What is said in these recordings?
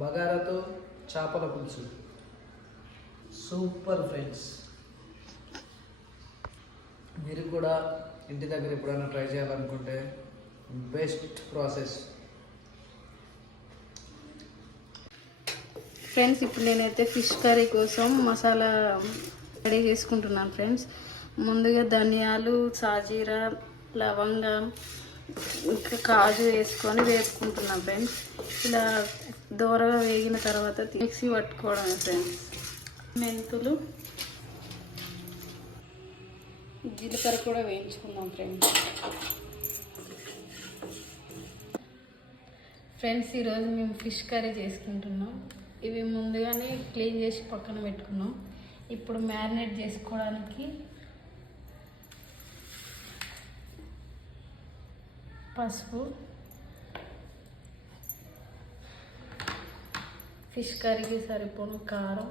బగారాతో చేపల పులుసు. Super friends. మీరు కూడా ఇంటి దగ్గర ఎప్పుడైనా ట్రై చేయాలనుకుంటే బెస్ట్ ప్రాసెస్. ఫ్రెండ్స్ ఇప్పుడు నేనైతే ఫిష్ కర్రీ కోసం మసాలా రెడీ చేసుకుంటున్నాను ఫ్రెండ్స్. ముందుగా ధనియాలు సాజీరా లవంగం ఇంకా కాజు వేసుకొని వేసుకుంటున్నాం ఫ్రెండ్స్. ఇలా దూరగా వేగిన తర్వాత మిక్సీ పట్టుకోవడం ఫ్రెండ్స్. మెంతులు జీలకర్ర కూడా వేయించుకుందాం ఫ్రెండ్స్. ఫ్రెండ్స్ ఈరోజు మేము ఫిష్ కర్రీ చేసుకుంటున్నాం. ఇవి ముందుగానే క్లీన్ చేసి పక్కన పెట్టుకున్నాం. ఇప్పుడు మ్యారినేట్ చేసుకోవడానికి పసుపు ఫిష్ కర్రీకి సరిపోను కారం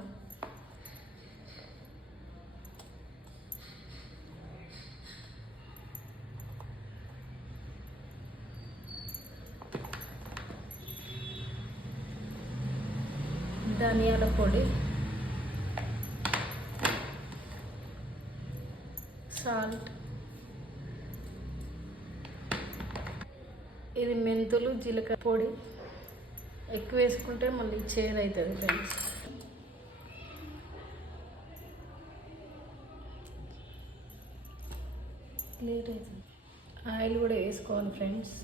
ధనియాల పొడి సాల్ట్. ఇది మెంతులు జీలకర్ర పొడి. ఎక్కువ వేసుకుంటే మళ్ళీ చేదు అవుతుంది ఫ్రెండ్స్. లేట్ అవుతుంది. ఆయిల్ కూడా వేసుకోవాలి ఫ్రెండ్స్.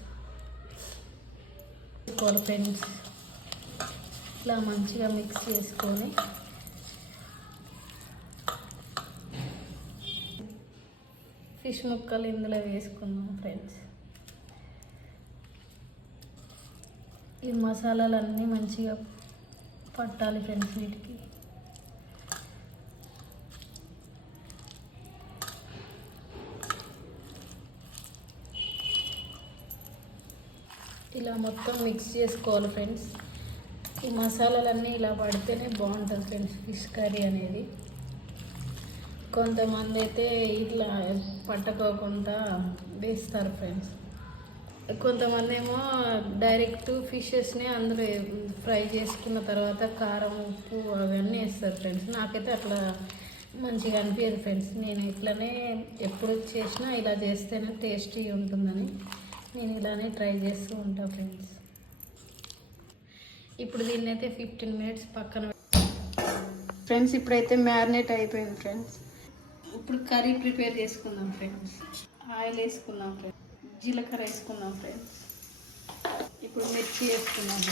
వేసుకోవాలి ఫ్రెండ్స్. ఇట్లా మంచిగా మిక్స్ చేసుకొని. ఫిష్ ముక్కలు ఇందులో వేసుకుందాం ఫ్రెండ్స్. ఈ మసాలాలన్నీ మంచిగా పట్టాలి ఫ్రెండ్స్ వీటికి. ఇలా మొత్తం మిక్స్ చేసుకోవాలి ఫ్రెండ్స్. ఈ మసాలాలన్నీ ఇలా పడితేనే బాగుంటుంది ఫ్రెండ్స్ ఫిష్ కర్రీ అనేది. కొంతమంది అయితే ఇట్లా పట్టకోకుండా వేస్తారు ఫ్రెండ్స్. కొంతమంది ఏమో డైరెక్ట్ ఫిషెస్ని అందులో ఫ్రై చేసుకున్న తర్వాత కారం ఉప్పు అవన్నీ వేస్తారు ఫ్రెండ్స్ నాకైతే అట్లా మంచిగా అనిపించదు ఫ్రెండ్స్ నేను ఇట్లానే ఎప్పుడు చేసినా ఇలా చేస్తేనే టేస్టీ ఉంటుందని నేను ఇలానే ట్రై చేస్తూ ఉంటాను ఫ్రెండ్స్ ఇప్పుడు దీన్ని అయితే ఫిఫ్టీన్ మినిట్స్ పక్కన ఫ్రెండ్స్ ఇప్పుడైతే మ్యారినేట్ అయిపోయింది ఫ్రెండ్స్ ఇప్పుడు కర్రీ ప్రిపేర్ చేసుకుందాం ఫ్రెండ్స్ ఆయిల్ వేసుకుందాం ఫ్రెండ్స్ జీలకర్ర వేసుకుందాం ఫ్రెండ్స్ ఇప్పుడు మిర్చి వేసుకున్నాం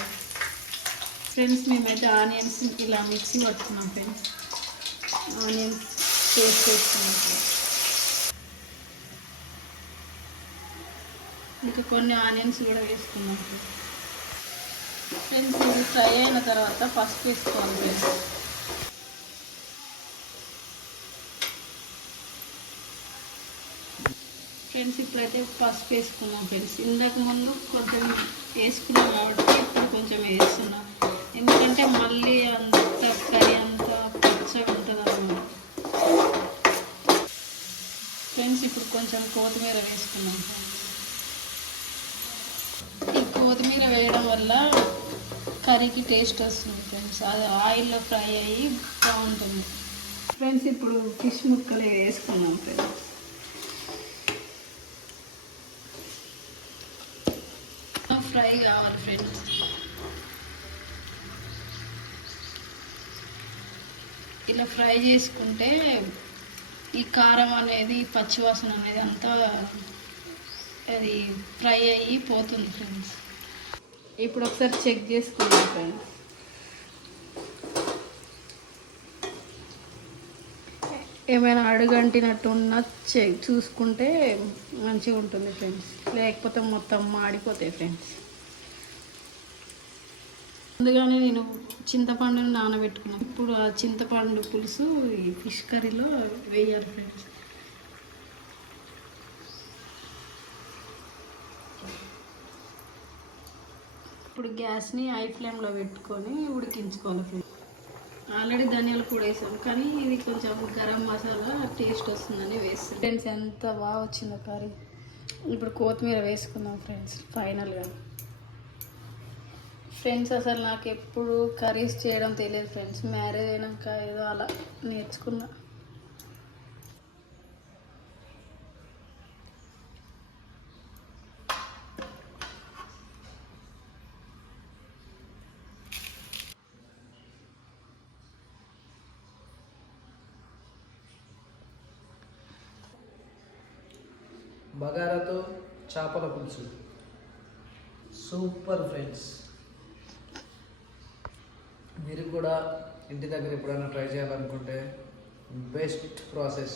ఫ్రెండ్స్ మేమైతే ఆనియన్స్ ఇలా మిక్సీ పట్టుకున్నాం ఫ్రెండ్స్ ఆనియన్స్ పేస్ట్ వేసుకున్నాం ఫ్రెండ్స్ ఇంకా కొన్ని ఆనియన్స్ కూడా వేసుకున్నాం ఫ్రెండ్స్ ఫ్రెండ్స్ ఇది ఫ్రై అయిన తర్వాత పసుపు వేసుకోవాలి ఫ్రెండ్స్ ఫ్రెండ్స్ ఇప్పుడైతే పసుపు వేసుకున్నాం ఫ్రెండ్స్. ఇందాక ముందు కొంచెం వేసుకున్నాం కాబట్టి ఇప్పుడు కొంచెం వేస్తున్నాం. ఎందుకంటే మళ్ళీ అంత కర్రీ అంతా పచ్చగా ఉంటుంది అన్నమాట ఫ్రెండ్స్ ఇప్పుడు కొంచెం కొత్తిమీర వేసుకున్నాం ఫ్రెండ్స్. ఈ కొత్తిమీర వేయడం వల్ల కర్రీకి టేస్ట్ వస్తుంది ఫ్రెండ్స్. అది ఆయిల్లో ఫ్రై అయ్యి బాగుంటుంది. ఫ్రెండ్స్ ఇప్పుడు ఫిష్ ముక్కలు వేసుకున్నాం ఫ్రెండ్స్. ఫ్రై కావాలి ఫ్రెండ్స్. ఇలా ఫ్రై చేసుకుంటే ఈ కారం అనేది పచ్చివాసన అనేది అంతా అది ఫ్రై అయ్యి పోతుంది ఫ్రెండ్స్. ఇప్పుడు ఒకసారి చెక్ చేసుకుందాం ఫ్రెండ్స్. ఏమైనా అడుగంటినట్టు ఉన్న చెక్ చూసుకుంటే మంచిగా ఉంటుంది ఫ్రెండ్స్. లేకపోతే మొత్తం మాడిపోతాయి ఫ్రెండ్స్. ముందుగానే నేను చింతపండుని నానబెట్టుకున్నాను ఇప్పుడు ఆ చింతపండు పులుసు ఈ ఫిష్ కర్రీలో వేయాలి ఫ్రెండ్స్. ఇప్పుడు గ్యాస్ని హై ఫ్లేమ్లో పెట్టుకొని ఉడికించుకోవాలి ఫ్రెండ్స్. ఆల్రెడీ ధనియాలు కూడా వేసాం కానీ ఇది కొంచెం గరం మసాలా టేస్ట్ వస్తుందని వేస్తాం ఫ్రెండ్స్ ఎంత బాగా వచ్చిందో కర్రీ. ఇప్పుడు కొత్తిమీర వేసుకుందాం ఫ్రెండ్స్ ఫైనల్గా. ఫ్రెండ్స్ అసలు నాకు ఎప్పుడు కర్రీస్ చేయడం తెలియదు ఫ్రెండ్స్ మ్యారేజ్ అయినాక ఏదో అలా నేర్చుకున్నా. బగారాతో చేపల పులుసు. సూపర్ ఫ్రెండ్స్ మీరు కూడా ఇంటి దగ్గర ఎప్పుడైనా ట్రై చేయాలనుకుంటే బెస్ట్ ప్రాసెస్